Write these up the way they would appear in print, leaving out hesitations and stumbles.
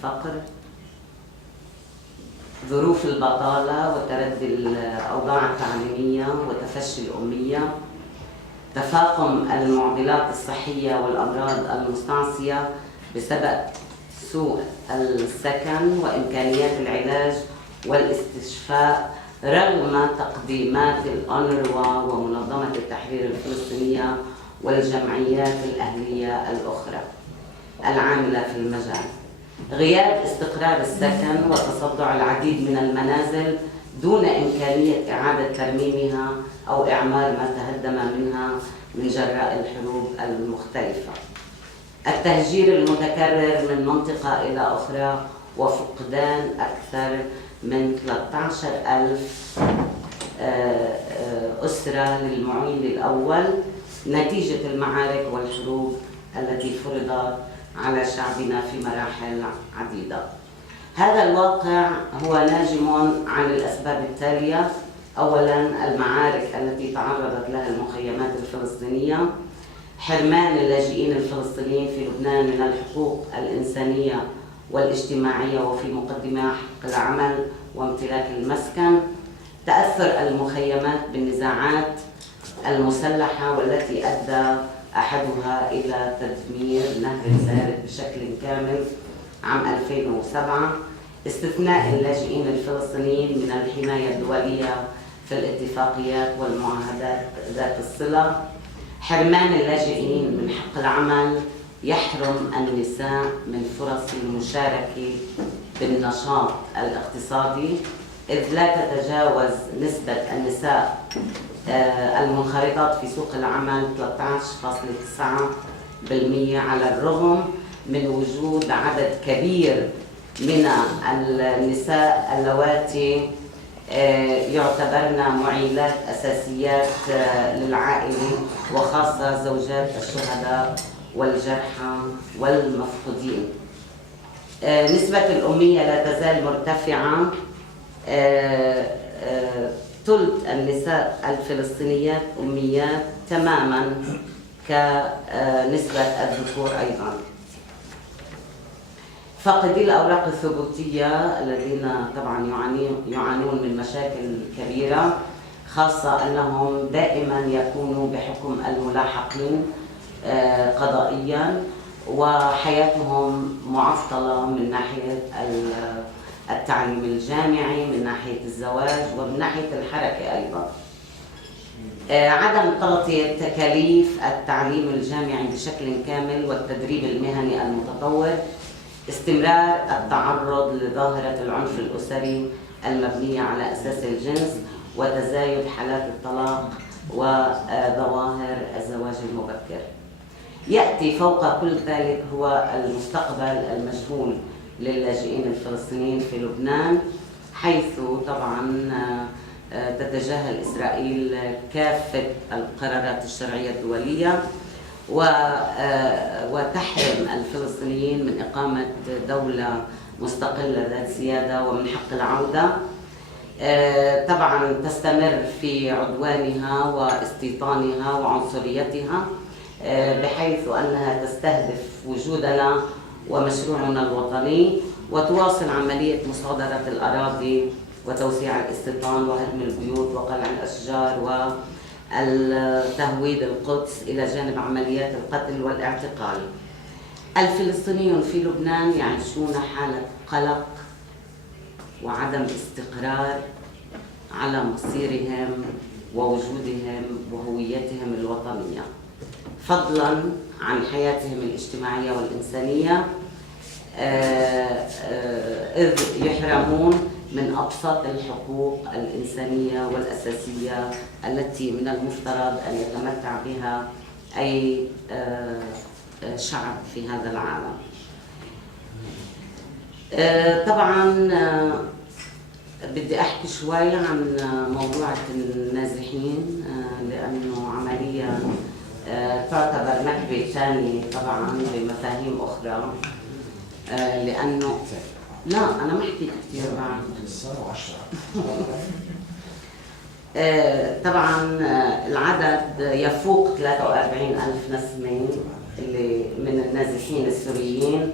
الفقر، ظروف البطالة وتردي الأوضاع التعليمية وتفشي الأمية، تفاقم المعضلات الصحية والأمراض المستعصية بسبب سوء السكن وإمكانيات العلاج والاستشفاء رغم تقديمات الأونروا ومنظمة التحرير الفلسطينية والجمعيات الأهلية الأخرى العاملة في المجال. غياب استقرار السكن وتصدع العديد من المنازل دون إمكانية إعادة ترميمها أو إعمار ما تهدم منها من جراء الحروب المختلفة. التهجير المتكرر من منطقة إلى أخرى وفقدان أكثر من 13,000 أسرة للمعين الأول نتيجة المعارك والحروب التي فرضت على شعبنا في مراحل عديدة. هذا الواقع هو ناجم عن الأسباب التالية: أولاً، المعارك التي تعرضت لها المخيمات الفلسطينية، حرمان اللاجئين الفلسطينيين في لبنان من الحقوق الإنسانية والاجتماعية وفي مقدمها حق العمل وامتلاك المسكن، تأثر المخيمات بالنزاعات المسلحة والتي أدى أحدها إلى تدمير نهر الزارد بشكل كامل عام 2007، استثناء اللاجئين الفلسطينيين من الحماية الدولية في الاتفاقيات والمعاهدات ذات الصلة، حرمان اللاجئين من حق العمل يحرم النساء من فرص المشاركة بالنشاط الاقتصادي، إذ لا تتجاوز نسبة النساء المنخرطات في سوق العمل 13.9% على الرغم من وجود عدد كبير من النساء اللواتي يعتبرن معيلات أساسيات للعائلة، وخاصة زوجات الشهداء والجرحى والمفقودين. نسبة الأمية لا تزال مرتفعة، ثلث النساء الفلسطينيات أميات تماما كنسبة الذكور أيضا. فاقدي الأوراق الثبوتية الذين طبعا يعانون من مشاكل كبيرة، خاصة أنهم دائما يكونوا بحكم الملاحقين قضائيا، وحياتهم معطلة من ناحية التعليم الجامعي، من ناحية الزواج، ومن ناحية الحركة أيضا. عدم تغطية تكاليف التعليم الجامعي بشكل كامل والتدريب المهني المتطور، استمرار التعرض لظاهرة العنف الأسري المبنية على أساس الجنس، وتزايد حالات الطلاق وظواهر الزواج المبكر. يأتي فوق كل ذلك هو المستقبل المجهول للاجئين الفلسطينيين في لبنان، حيث طبعا تتجاهل إسرائيل كافة القرارات الشرعية الدولية وتحرم الفلسطينيين من إقامة دولة مستقلة ذات سيادة ومن حق العودة. طبعا تستمر في عدوانها واستيطانها وعنصريتها، بحيث أنها تستهدف وجودنا ومشروعنا الوطني، وتواصل عملية مصادرة الأراضي وتوسيع الاستيطان وهدم البيوت وقلع الأشجار وتهويد القدس إلى جانب عمليات القتل والاعتقال. الفلسطينيون في لبنان يعيشون حالة قلق وعدم استقرار على مصيرهم ووجودهم وهويتهم الوطنية، فضلاً عن حياتهم الاجتماعية والإنسانية، إذ يحرمون من أبسط الحقوق الإنسانية والأساسية التي من المفترض أن يتمتع بها أي شعب في هذا العالم. طبعاً بدي أحكي شوي عن موضوع النازحين، لأنه عملياً تعتبر نكبة ثانية طبعاً بمفاهيم أخرى، لأنه لا أنا ما حكيت كثير بعد. طبعاً العدد يفوق 43,000 نسمة اللي من النازحين السوريين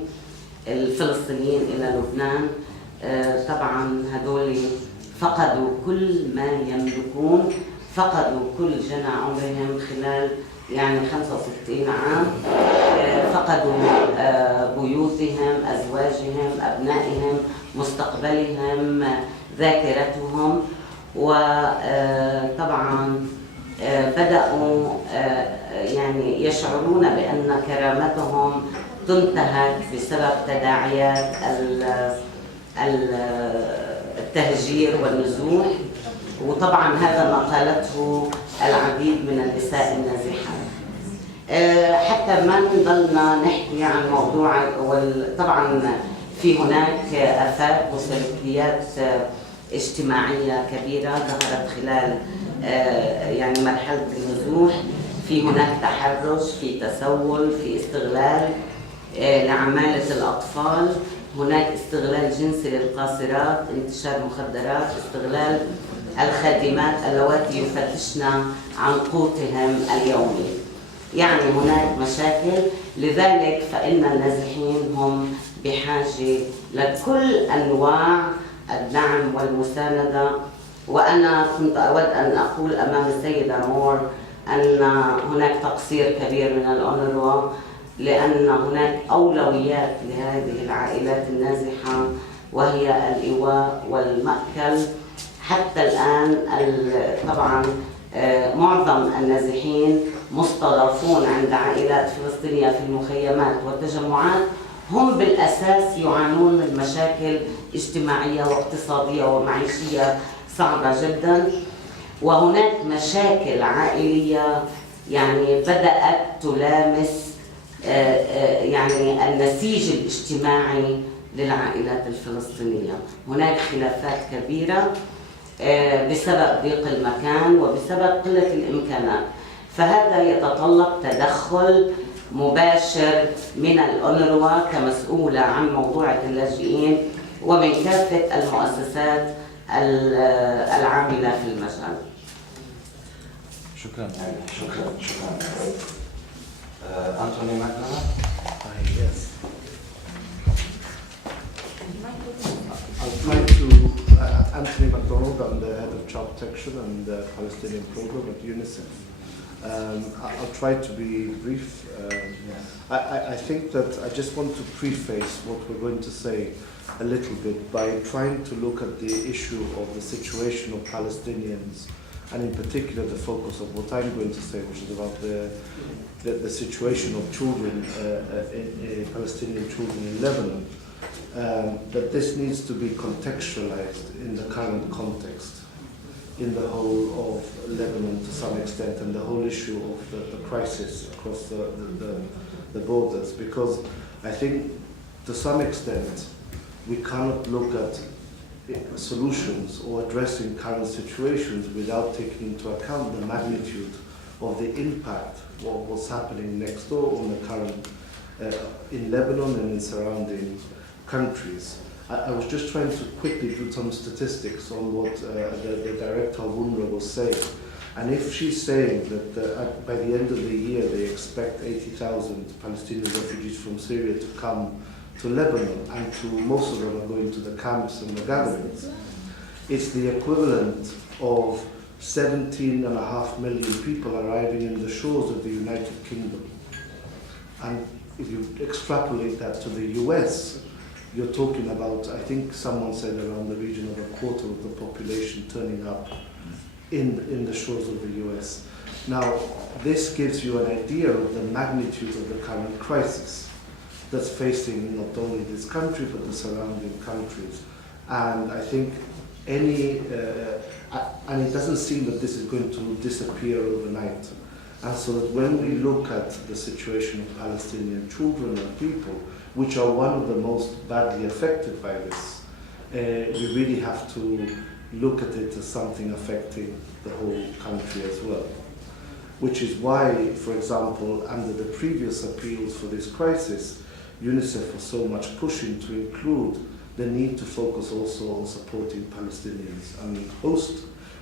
الفلسطينيين إلى لبنان. طبعا هدول فقدوا كل ما يملكون، فقدوا كل جنى عمرهم خلال يعني 65 عام، فقدوا بيوتهم، أزواجهم، أبنائهم، مستقبلهم، ذاكرتهم، وطبعا بدأوا يعني يشعرون بأن كرامتهم تنتهك بسبب تداعيات التهجير والنزوح. وطبعا هذا ما قالته العديد من النساء النازحات. حتى ما نضلنا نحكي عن موضوع، طبعا في هناك آفات وسلوكيات اجتماعية كبيرة ظهرت خلال يعني مرحلة النزوح. في هناك تحرش، في تسول، في استغلال لعمالة الأطفال، هناك استغلال جنسي للقاصرات، انتشار مخدرات، استغلال الخادمات اللواتي يفتشن عن قوتهم اليومي. يعني هناك مشاكل، لذلك فإن النازحين هم بحاجة لكل أنواع الدعم والمساندة. وأنا كنت أود أن أقول أمام السيدة مور أن هناك تقصير كبير من الأونروا، لأن هناك أولويات لهذه العائلات النازحة وهي الإيواء والمأكل. حتى الآن طبعا معظم النازحين مستضافون عند عائلات فلسطينية في المخيمات والتجمعات، هم بالأساس يعانون من مشاكل اجتماعية واقتصادية ومعيشية صعبة جدا. وهناك مشاكل عائلية يعني بدأت تلامس يعني النسيج الاجتماعي للعائلات الفلسطينية. هناك خلافات كبيرة بسبب ضيق المكان وبسبب قلة الإمكانات، فهذا يتطلب تدخل مباشر من الأونروا كمسؤولة عن موضوع اللاجئين ومن كافة المؤسسات العاملة في المجال. شكرا. أنتوني ماكنانا. Yes. I'll try to, Anthony MacDonald, I'm the head of child protection and the Palestinian program at UNICEF. I'll try to be brief. I think that I just want to preface what we're going to say a little bit by trying to look at the issue of the situation of Palestinians, and in particular the focus of what I'm going to say, which is about the situation of children, Palestinian children in Lebanon. That this needs to be contextualized in the current context, in the whole of Lebanon to some extent, and the whole issue of the crisis across the borders, because I think to some extent we cannot look at solutions or addressing current situations without taking into account the magnitude of the impact of what's happening next door on the current in Lebanon and in surrounding countries. I was just trying to quickly do some statistics on what the director of UNRWA was saying. And if she's saying that by the end of the year they expect 80,000 Palestinian refugees from Syria to come to Lebanon, and most of them are going to the camps and the gatherings, it's the equivalent of 17.5 million people arriving in the shores of the United Kingdom. And if you extrapolate that to the US, you're talking about, I think someone said around the region of a quarter of the population turning up in the shores of the US. Now, this gives you an idea of the magnitude of the current crisis that's facing not only this country, but the surrounding countries. And I think and it doesn't seem that this is going to disappear overnight. And so that when we look at the situation of Palestinian children and people, which are one of the most badly affected by this, we really have to look at it as something affecting the whole country as well. Which is why, for example, under the previous appeals for this crisis, UNICEF was so much pushing to include the need to focus also on supporting Palestinians. I mean,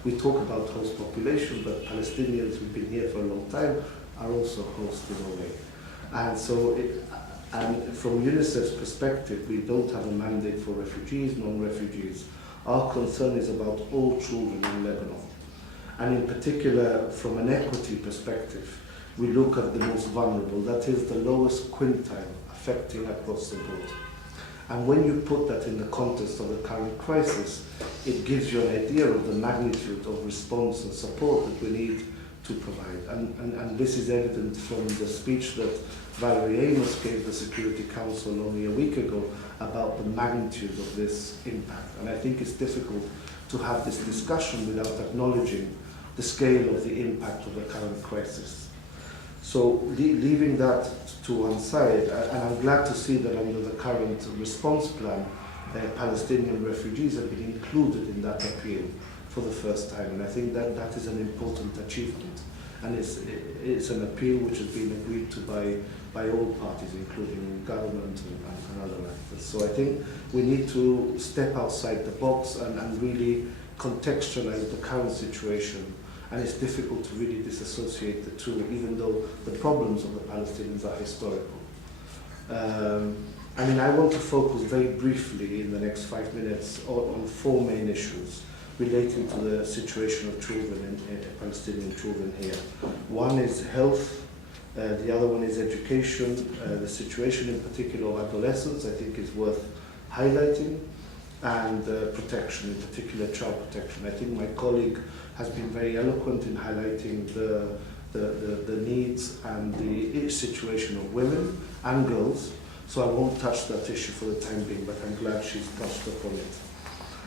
we talk about host population, but Palestinians who've been here for a long time are also host in a way. And so And from UNICEF's perspective, we don't have a mandate for refugees, non-refugees. Our concern is about all children in Lebanon. And in particular, from an equity perspective, we look at the most vulnerable, that is the lowest quintile affecting across the board. And when you put that in the context of the current crisis, it gives you an idea of the magnitude of response and support that we need to provide. And this is evident from the speech that Valerie Amos gave the Security Council only a week ago about the magnitude of this impact. And I think it's difficult to have this discussion without acknowledging the scale of the impact of the current crisis. So leaving that to one side, and I'm glad to see that under the current response plan, Palestinian refugees have been included in that appeal for the first time. And I think that that is an important achievement. And it's an appeal which has been agreed to by all parties, including government and other actors. So I think we need to step outside the box and really contextualize the current situation. And it's difficult to really disassociate the two, even though the problems of the Palestinians are historical. I want to focus very briefly in the next 5 minutes on 4 main issues relating to the situation of children, Palestinian children here. One is health, the other one is education, the situation in particular of adolescents I think is worth highlighting, and protection, in particular child protection. I think my colleague has been very eloquent in highlighting the needs and the situation of women and girls, so I won't touch that issue for the time being, but I'm glad she's touched upon it.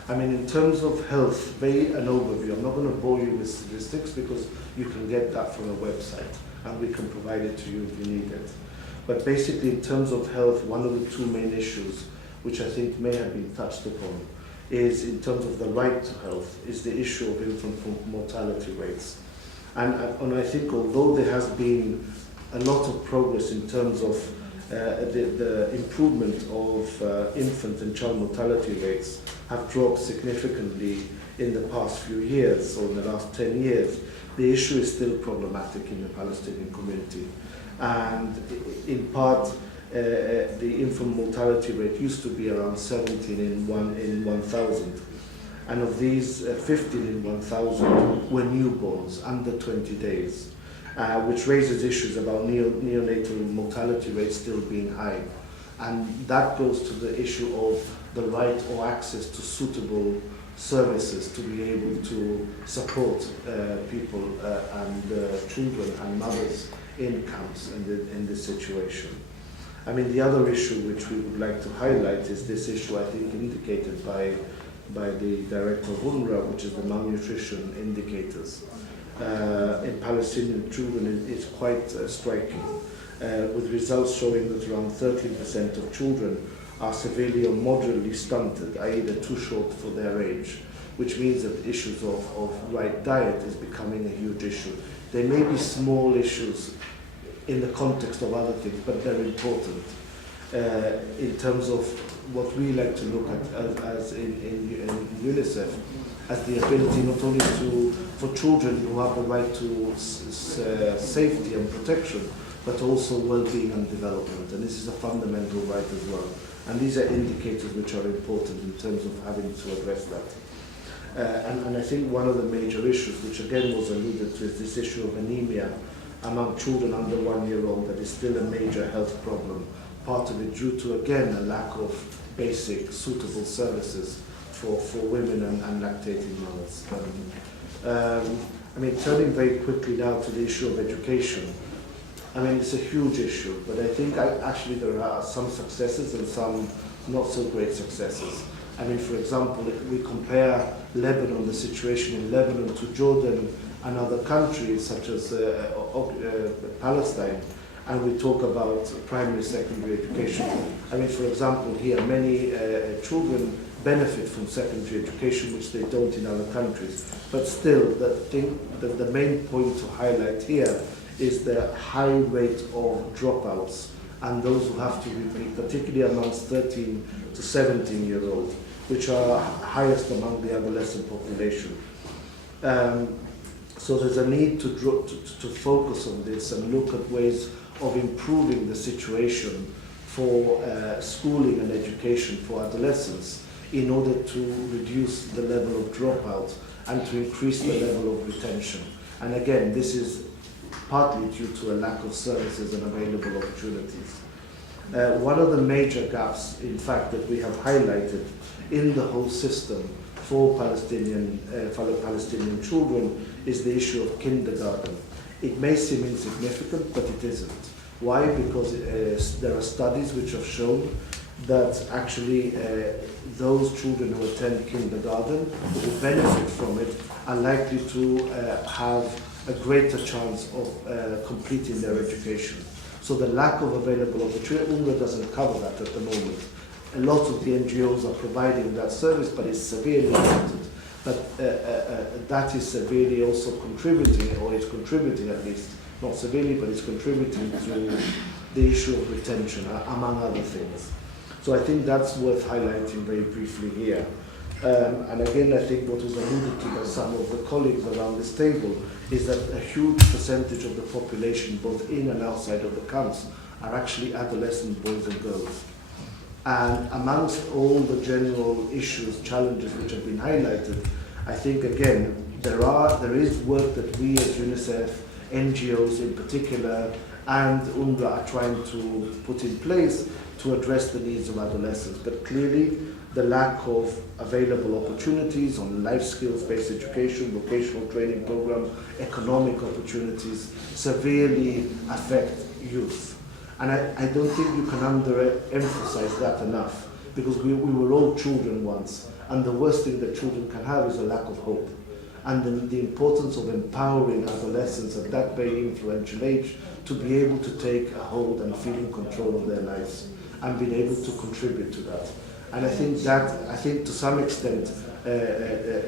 In terms of health, an overview. I'm not going to bore you with statistics because you can get that from a website and we can provide it to you if you need it. But basically, in terms of health, one of the 2 main issues which I think may have been touched upon is, in terms of the right to health, is the issue of infant mortality rates. And I think although there has been a lot of progress in terms of the improvement of infant and child mortality rates have dropped significantly in the past few years, or in the last 10 years, the issue is still problematic in the Palestinian community. And in part, the infant mortality rate used to be around 17 in 1,000. And of these, 15 in 1,000 were newborns under 20 days. Which raises issues about neonatal mortality rates still being high. And that goes to the issue of the right or access to suitable services to be able to support people and children and mothers in camps in this situation. The other issue which we would like to highlight is this issue, I think, indicated by the director of UNRWA, which is the malnutrition indicators. In Palestinian children is quite striking, with results showing that around 13% of children are severely or moderately stunted, i.e. they're too short for their age, which means that issues of right diet is becoming a huge issue. They may be small issues in the context of other things, but they're important in terms of what we like to look at as in UNICEF, as the ability not only for children who have the right to safety and protection, but also well-being and development. And this is a fundamental right as well. And these are indicators which are important in terms of having to address that. And I think one of the major issues, which again was alluded to, is this issue of anemia among children under 1 year old. That is still a major health problem. Part of it due to, again, a lack of basic suitable services for women and lactating mothers. Turning very quickly now to the issue of education. It's a huge issue, but I think actually there are some successes and some not so great successes. For example, if we compare Lebanon, the situation in Lebanon, to Jordan and other countries such as Palestine, and we talk about primary, secondary education. For example, here many children benefit from secondary education, which they don't in other countries. But still, the main point to highlight here is the high rate of dropouts and those who have to repeat, particularly amongst 13 to 17-year-olds, which are highest among the adolescent population. So there's a need to focus on this and look at ways of improving the situation for schooling and education for adolescents in order to reduce the level of dropout and to increase the level of retention. And again, this is partly due to a lack of services and available opportunities. One of the major gaps, in fact, that we have highlighted in the whole system for Palestinian children is the issue of kindergarten. It may seem insignificant, but it isn't. Why? Because there are studies which have shown that actually those children who attend kindergarten, who benefit from it, are likely to have a greater chance of completing their education. So the lack of available opportunity, UNRWA doesn't cover that at the moment. A lot of the NGOs are providing that service, but it's severely limited. But that is severely also contributing, or is contributing at least, not severely, but it's contributing to the issue of retention, among other things. So I think that's worth highlighting very briefly here. And again, I think what was alluded to by some of the colleagues around this table is that a huge percentage of the population, both in and outside of the camps, are actually adolescent boys and girls. And amongst all the general issues, challenges which have been highlighted, I think again, there is work that we as UNICEF, NGOs in particular, and UNRWA are trying to put in place to address the needs of adolescents. But clearly, the lack of available opportunities on life skills-based education, vocational training program, economic opportunities severely affect youth. And I don't think you can underemphasize that enough, because we were all children once, and the worst thing that children can have is a lack of hope. And the importance of empowering adolescents at that very influential age to be able to take a hold and feel in control of their lives and being able to contribute to that. And I think to some extent,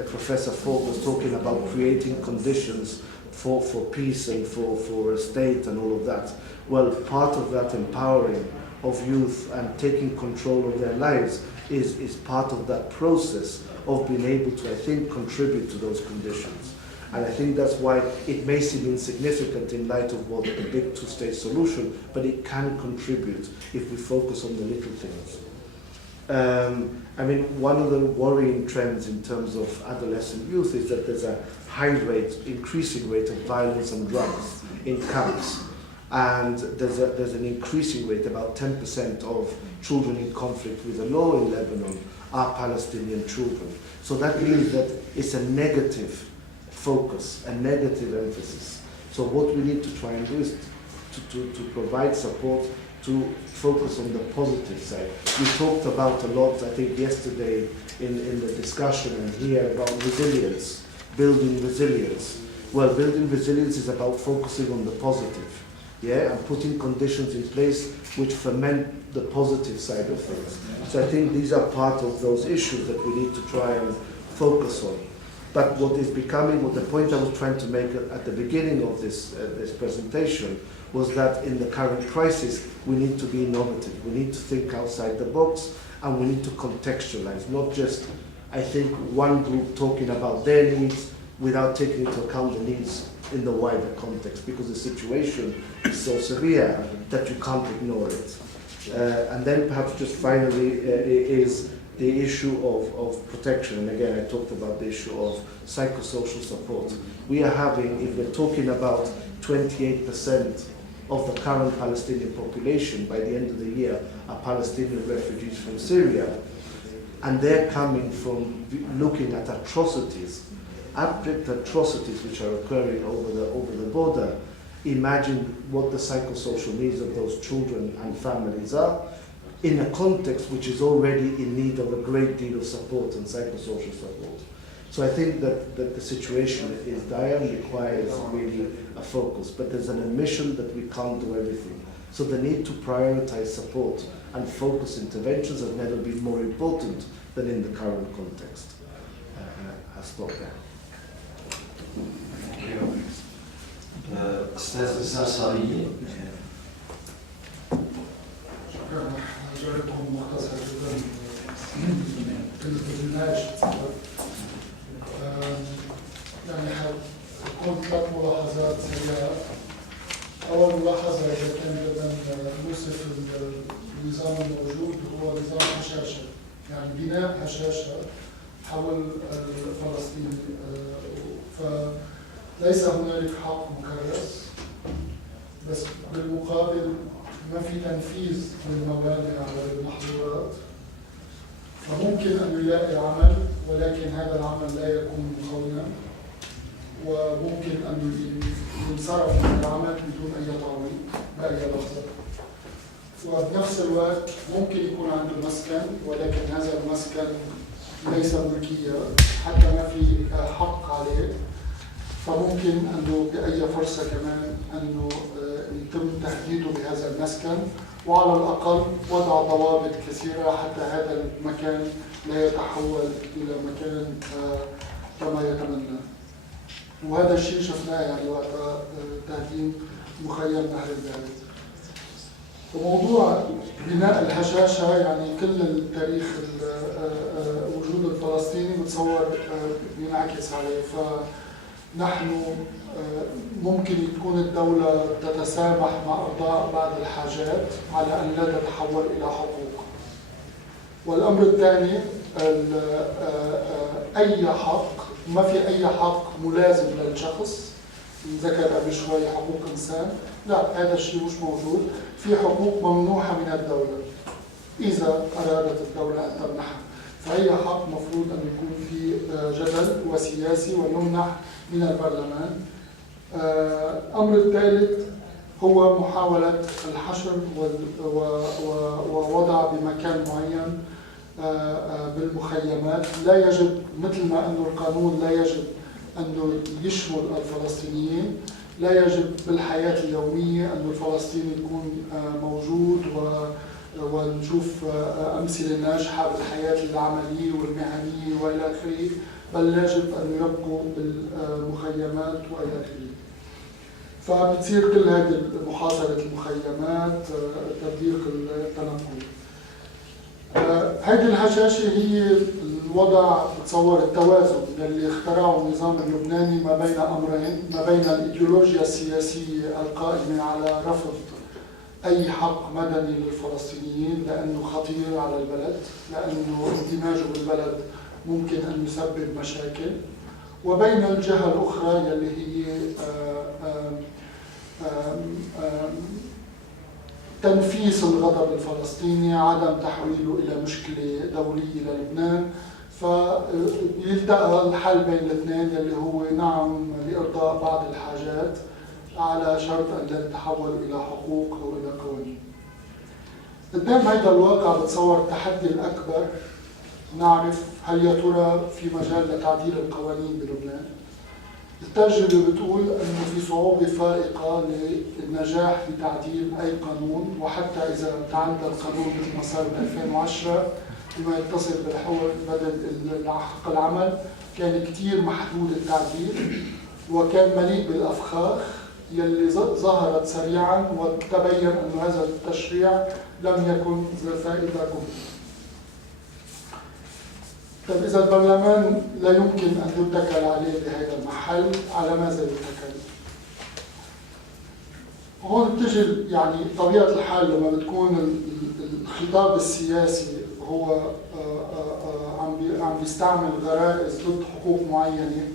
Professor Falk was talking about creating conditions for peace and for a state and all of that. Well, part of that empowering of youth and taking control of their lives is part of that process of being able to, I think, contribute to those conditions. And I think that's why it may seem insignificant in light of what the big two-state solution, but it can contribute if we focus on the little things. I mean, one of the worrying trends in terms of adolescent youth is that there's a high rate, increasing rate of violence and drugs in camps. And there's an increasing rate, about 10% of children in conflict with the law in Lebanon are Palestinian children. So that means that it's a negative focus, a negative emphasis. So what we need to try and do is to provide support to focus on the positive side. We talked about a lot, I think, yesterday in the discussion and here about resilience, building resilience. Well, building resilience is about focusing on the positive, yeah, and putting conditions in place which ferment the positive side of things. So I think these are part of those issues that we need to try and focus on. But what is becoming, what the point I was trying to make at the beginning of this presentation was that in the current crisis, we need to be innovative. We need to think outside the box, and we need to contextualize, not just, I think, one group talking about their needs without taking into account the needs in the wider context, because the situation is so severe that you can't ignore it. And then perhaps just finally is the issue of protection. And again, I talked about the issue of psychosocial support. We are having, if we're talking about 28% of the current Palestinian population by the end of the year are Palestinian refugees from Syria, and they're coming from looking at atrocities, abject atrocities which are occurring over the border. Imagine what the psychosocial needs of those children and families are in a context which is already in need of a great deal of support and psychosocial support. So I think that the situation is dire and requires really a focus, but there's an admission that we can't do everything. So the need to prioritize support and focus interventions has never been more important than in the current context. I'll stop there. Thank you. أستاذ السرساري. شكرا لكم مختصر جدا كنت بالناقش يعني حكون 3 ملاحظات سريعة. أول ملاحظة إذا كان بدنا نوصف النظام يعني بناء هشاشة حول الفلسطيني. فليس هنالك حق مكرس، بس بالمقابل ما في تنفيذ للموانع والمحظورات. فممكن أن يلاقي عمل، ولكن هذا العمل لا يكون مقوما، وممكن أن ينصرف من العمل بدون أي تعويض بأي لحظة. وبنفس الوقت ممكن يكون عنده مسكن، ولكن هذا المسكن ليس ملكية حتى ما في حق عليه، فممكن أنه بأي فرصة كمان أنه يتم تهديده بهذا المسكن، وعلى الأقل وضع ضوابط كثيرة حتى هذا المكان لا يتحول إلى مكان كما يتمنى. وهذا الشيء شفناه يعني وقت تهديم مخيم نهر البارد. وموضوع بناء الهشاشة يعني كل التاريخ وجود الفلسطيني بتصور بينعكس عليه. فنحن ممكن تكون الدولة تتسامح مع إرضاء بعض الحاجات على أن لا تتحول إلى حقوق. والأمر الثاني أي حق، ما في أي حق ملازم للشخص. ذكر قبل شوي حقوق إنسان، لا هذا الشيء مش موجود. في حقوق ممنوحة من الدولة إذا أرادت الدولة أن تمنحها. فأي حق مفروض أن يكون في جدل وسياسي ويمنح من البرلمان. الأمر الثالث هو محاولة الحشر ووضع بمكان معين بالمخيمات. لا يجب، مثل ما أنه القانون لا يجب أنه يشمل الفلسطينيين، لا يجب بالحياة اليومية أن الفلسطيني يكون موجود ونشوف أمثلة ناجحة بالحياة العملية والمهنية وإلى آخره، بل يجب أن يبقوا بالمخيمات وإلى آخره. فبتصير كل هذه محاصرة المخيمات، تضييق التنقل. هذه الهشاشة هي الوضع، بتصور التوازن اللي اخترعه النظام اللبناني ما بين أمرين، ما بين الإيديولوجيا السياسية القائمة على رفض أي حق مدني للفلسطينيين لأنه خطير على البلد، لأنه اندماجه بالبلد ممكن أن يسبب مشاكل، وبين الجهة الأخرى يلي هي تنفيس الغضب الفلسطيني، عدم تحويله إلى مشكلة دولية للبنان. فيلتقى الحل بين الاثنين يلي هو نعم لإرضاء بعض الحاجات على شرط أن لا تتحول إلى حقوق أو إلى قوانين. قدام هذا الواقع بتصور التحدي الأكبر نعرف هل يا ترى في مجال لتعديل القوانين بلبنان. التجربة بتقول أنه في صعوبة فائقة للنجاح في تعديل أي قانون، وحتى إذا تعدل القانون مثل ما صار ب 2010 بما يتصل بالحقوق بدل حق العمل، كان كتير محدود التعديل وكان مليء بالأفخاخ يلي ظهرت سريعا، وتبين أن هذا التشريع لم يكن ذا فائدة كبرى. طيب إذا البرلمان لا يمكن أن يتكل عليه بهذا المحل، على ماذا يتكل؟ هون بتجي يعني طبيعة الحال لما بتكون الخطاب السياسي هو عم بيستعمل غرائز ضد حقوق معينة.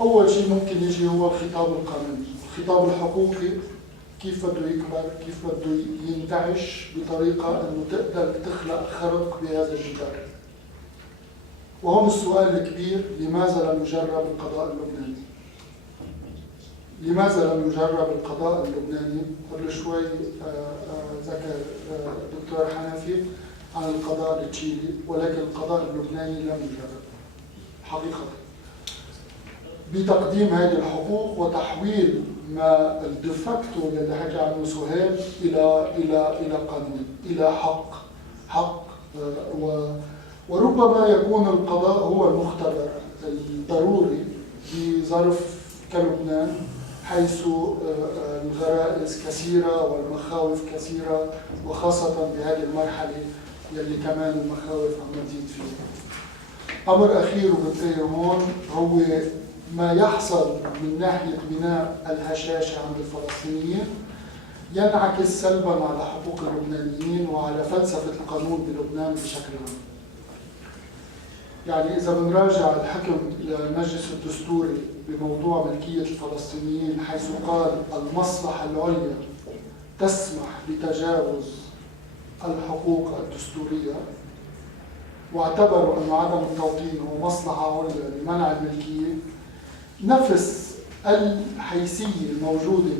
أول شيء ممكن يجي هو الخطاب القانوني. الخطاب الحقوقي كيف بده يكبر، كيف بده ينتعش بطريقة أنه تقدر تخلق خرق بهذا الجدار. وهون السؤال الكبير، لماذا لم يجرب القضاء اللبناني؟ لماذا لم يجرب القضاء اللبناني؟ قبل شوي ذكر الدكتور حنفي عن القضاء التشيلي، ولكن القضاء اللبناني لم يجرب حقيقة بتقديم هذه الحقوق وتحويل ما الديفاكتو اللي حكى عنه سهيل إلى قانون، إلى حق وربما يكون القضاء هو المختبر الضروري في ظرف كلبنان، حيث الغرائز كثيرة والمخاوف كثيرة، وخاصة بهذه المرحلة يلي كمان المخاوف عم تزيد فيها. أمر أخير وبنتهي هون هو ما يحصل من ناحية بناء الهشاشة عند الفلسطينيين. ينعكس سلبا على حقوق اللبنانيين وعلى فلسفة القانون بلبنان بشكل عام. يعني إذا بنراجع الحكم للمجلس الدستوري بموضوع ملكية الفلسطينيين، حيث قال المصلحة العليا تسمح بتجاوز الحقوق الدستورية، واعتبروا أن عدم التوطين هو مصلحة عليا لمنع الملكية، نفس الحيثية الموجودة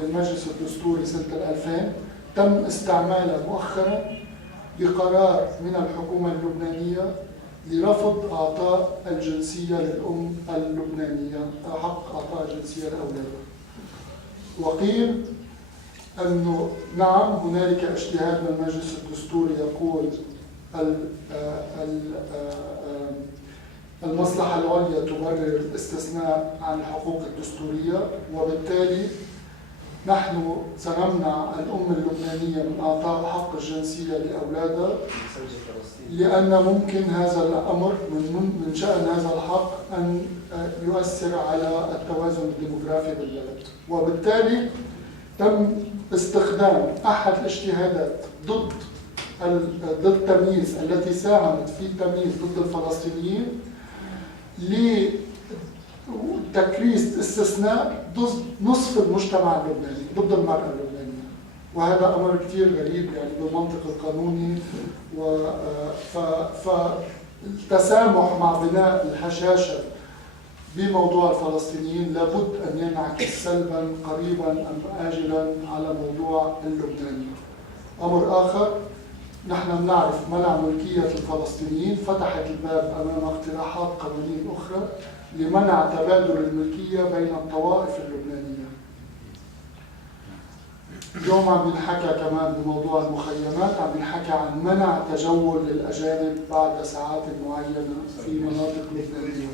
بالمجلس الدستوري سنة 2000 تم استعمالها مؤخرا بقرار من الحكومة اللبنانية لرفض إعطاء الجنسية للأم اللبنانية، حق إعطاء الجنسية لأولادها. وقيل أنه نعم هنالك اجتهاد من المجلس الدستوري يقول المصلحة العليا تبرر الاستثناء عن الحقوق الدستورية، وبالتالي نحن سنمنع الأم اللبنانية من إعطاء حق الجنسية لأولادها، لأن ممكن هذا الأمر من شأن هذا الحق أن يؤثر على التوازن الديموغرافي بالبلد. وبالتالي تم استخدام أحد الاجتهادات ضد التمييز التي ساهمت في التمييز ضد الفلسطينيين لتكريس استثناء ضد نصف المجتمع اللبناني، ضد المرأة اللبنانية. وهذا أمر كثير غريب يعني بالمنطق القانوني. فالتسامح مع بناء الهشاشة بموضوع الفلسطينيين لابد أن ينعكس سلبا قريبا أم آجلا على موضوع اللبناني. أمر آخر، نحن نعرف منع ملكية الفلسطينيين فتحت الباب أمام اقتراحات قانونية أخرى لمنع تبادل الملكية بين الطوائف اللبنانية. اليوم عم بنحكى كمان بموضوع المخيمات، عم بنحكى عن منع تجول للأجانب بعد ساعات معينة في مناطق لبنانية.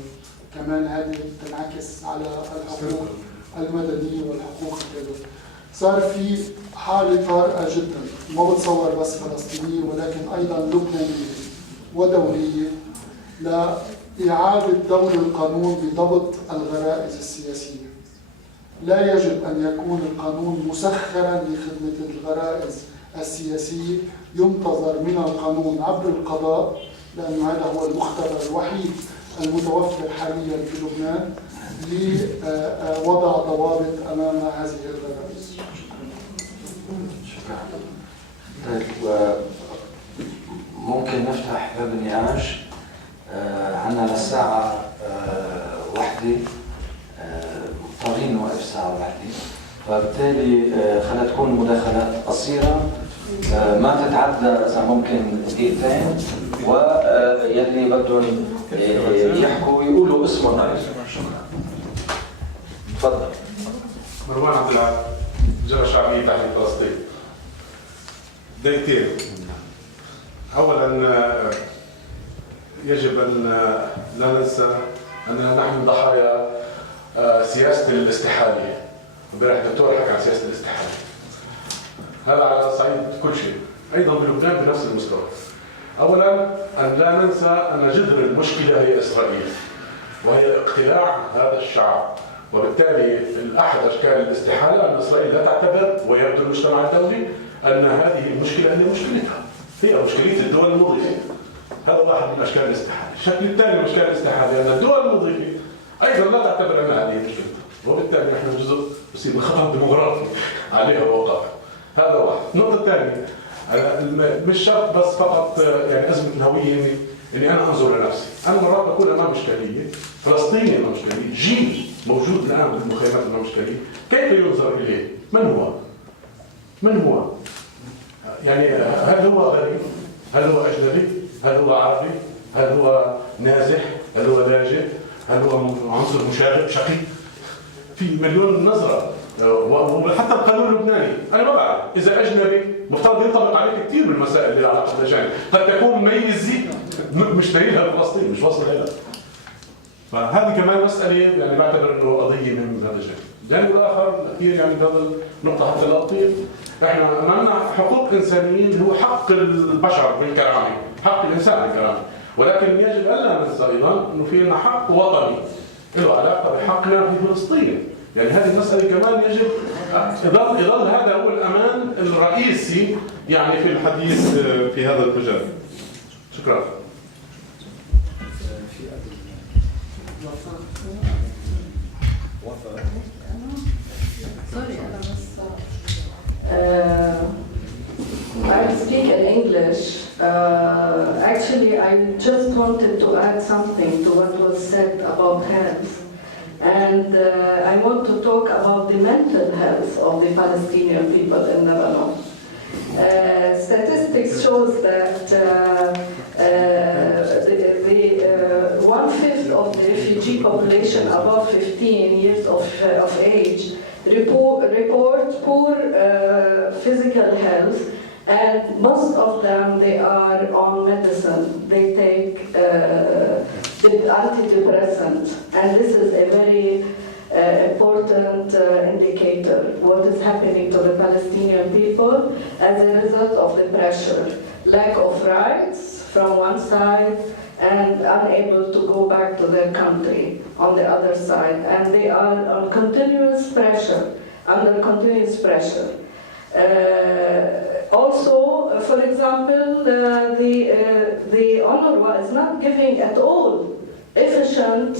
كمان هذه تنعكس على الحقوق المدنية والحقوق الغيرية. صار في حالة طارئة جدا، ما بتصور بس فلسطينية ولكن أيضا لبنانية ودولية، لإعادة دور القانون بضبط الغرائز السياسية. لا يجب أن يكون القانون مسخرا لخدمة الغرائز السياسية، ينتظر من القانون عبر القضاء، لأن هذا هو المختبر الوحيد المتوفر حاليا في لبنان لوضع ضوابط أمام هذه الغرائز. شكرا. طيب ممكن نفتح باب النقاش. عنا للساعة 1، مضطرين نوقف ساعة 1، فبالتالي خلينا تكون مداخلات قصيرة ما تتعدى إذا ممكن دقيقتين، ويلي بدهم يحكوا يقولوا اسمهم. تفضل. مروان عبد العال، جبهة شعبية تحرير فلسطين. دقيقتين. أولاً يجب أن لا ننسى أننا نحن ضحايا سياسة الاستحالة. امبارح الدكتور حكى عن سياسة الاستحالة. هذا على صعيد كل شيء، أيضاً بلبنان بنفس المستوى. أولاً أن لا ننسى أن جذر المشكلة هي إسرائيل، وهي اقتلاع هذا الشعب. وبالتالي أحد أشكال الاستحالة أن إسرائيل لا تعتبر، ويبدو المجتمع الدولي، أن هذه المشكلة هي مشكلتها، هي مشكلة الدول المضيفة. هذا واحد من أشكال الاستحالة. الشكل الثاني من أشكال الاستحالة أن الدول المضيفة أيضا لا تعتبر أن هذه مشكلتها، وبالتالي نحن جزء بصير من خطر ديموغرافي عليها ووقعها. هذا واحد. النقطة الثانية، مش شرط بس فقط يعني أزمة الهوية إني أنا أنظر لنفسي. أنا مرات بكون أمام إشكالية، فلسطيني أمام إشكالية، جيل موجود الآن بالمخيمات أمام إشكالية، كيف ينظر إليه؟ من هو؟ من هو؟ يعني هل هو غريب؟ هل هو أجنبي؟ هل هو عربي؟ هل هو نازح؟ هل هو لاجئ؟ هل هو عنصر مشاغب شقي؟ في مليون نظرة. وحتى القانون اللبناني أنا ما بعرف إذا أجنبي مفترض ينطبق عليك كثير من المسائل اللي علاقة بالأجانب، قد تكون مميزة مش دليلها بفلسطين، مش واصل لها. فهذه كمان مسألة يعني بعتبر إنه قضية من هذا الجانب. الجانب الآخر الأخير يعني بهذا النقطة حتى لا أطيل، إحنا أمامنا حقوق إنسانية اللي هو حق البشر بالكرامة، حق الإنسان بالكرامة، ولكن يجب ألا ننسى أيضا إنه في لنا حق وطني له علاقة بحقنا في فلسطين. يعني هذه المسألة كمان يجب يظل هذا هو الأمان الرئيسي يعني في الحديث في هذا المجال. شكرا. I speak in English. Actually, I just wanted to add something to what was said about health. And I want to talk about the mental health of the Palestinian people in Lebanon. Statistics shows that one-fifth of the refugee population above 15 years of age report poor physical health, and most of them, they are on medicine. They take the antidepressant, and this is a very important indicator what is happening to the Palestinian people as a result of the pressure, lack of rights from one side, and unable to go back to their country on the other side, and they are on continuous pressure, under continuous pressure. Also, for example, the UNRWA is not giving at all efficient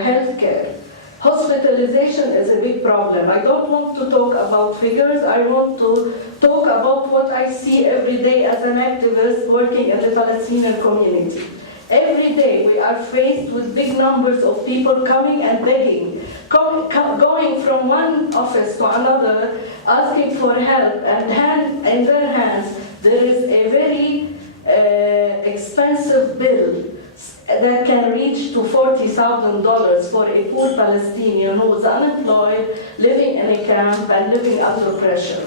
health care. Hospitalization is a big problem. I don't want to talk about figures. I want to talk about what I see every day as an activist working in the Palestinian community. Every day we are faced with big numbers of people coming and begging, going from one office to another, asking for help, and in their hands there is a very expensive bill that can reach to $40,000 for a poor Palestinian who is unemployed, living in a camp and living under pressure.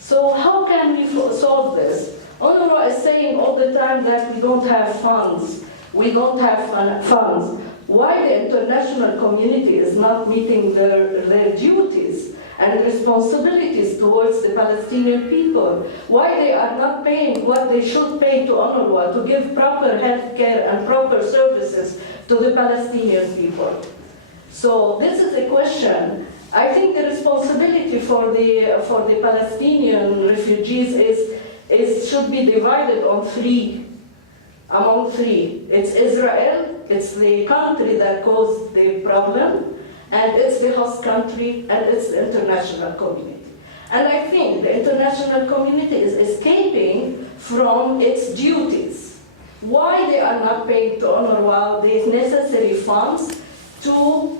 So how can we solve this? UNRWA is saying all the time that we don't have funds. We don't have funds. Why the international community is not meeting their duties and responsibilities towards the Palestinian people? Why they are not paying what they should pay to UNRWA to give proper health care and proper services to the Palestinian people? So this is a question. I think the responsibility for the Palestinian refugees should be divided among three. It's Israel, it's the country that caused the problem, and it's the host country, and it's the international community. And I think the international community is escaping from its duties. Why they are not paying to UNRWA the necessary funds to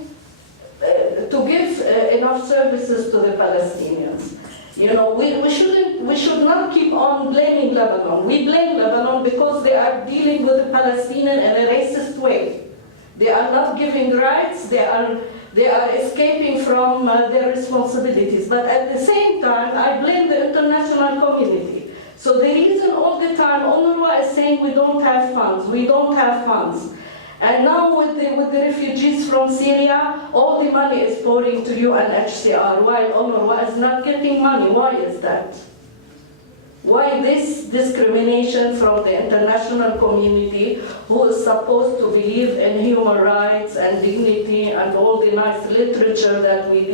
give enough services to the Palestinians? You know, we should not keep on blaming Lebanon. We blame Lebanon because they are dealing with the Palestinian in a racist way. They are not giving rights. They are escaping from their responsibilities. But at the same time, I blame the international community. So the reason all the time UNRWA is saying we don't have funds, we don't have funds. And now with the refugees from Syria, all the money is pouring to UNHCR, while UNRWA is not getting money. Why is that? Why this discrimination from the international community, who is supposed to believe in human rights and dignity and all the nice literature that we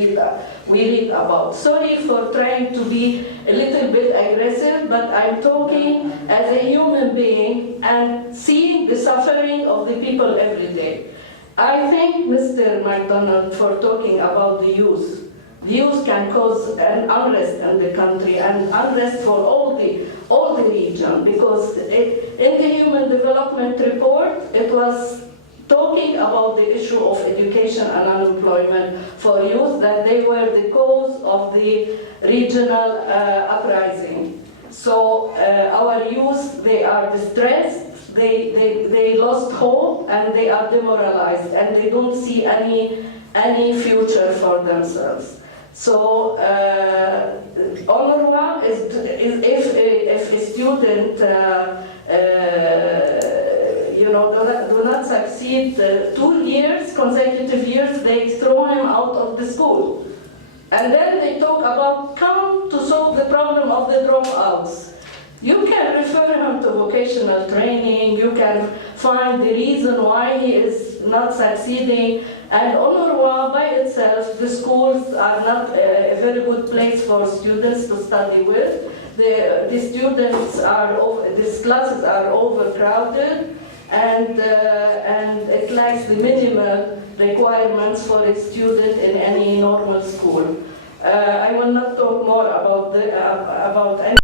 read about? Sorry for trying to be a little bit aggressive, but I'm talking as a human being and seeing the suffering of the people every day. I thank Mr. McDonald for talking about the youth. The youth can cause an unrest in the country and unrest for all the region, because in the Human Development Report it was talking about the issue of education and unemployment for youth, that they were the cause of the regional uprising. So our youth, they are distressed, they lost hope, and they are demoralized, and they don't see any future for themselves. So UNRWA is if a student do not succeed 2 years, consecutive years, they throw him out of the school. And then they talk about come to solve the problem of the dropouts. You can refer him to vocational training, you can find the reason why he is not succeeding, And UNRWA by itself, the schools are not a very good place for students to study with. The students are, these classes are overcrowded, and it lacks the minimal requirements for a student in any normal school. I will not talk more about any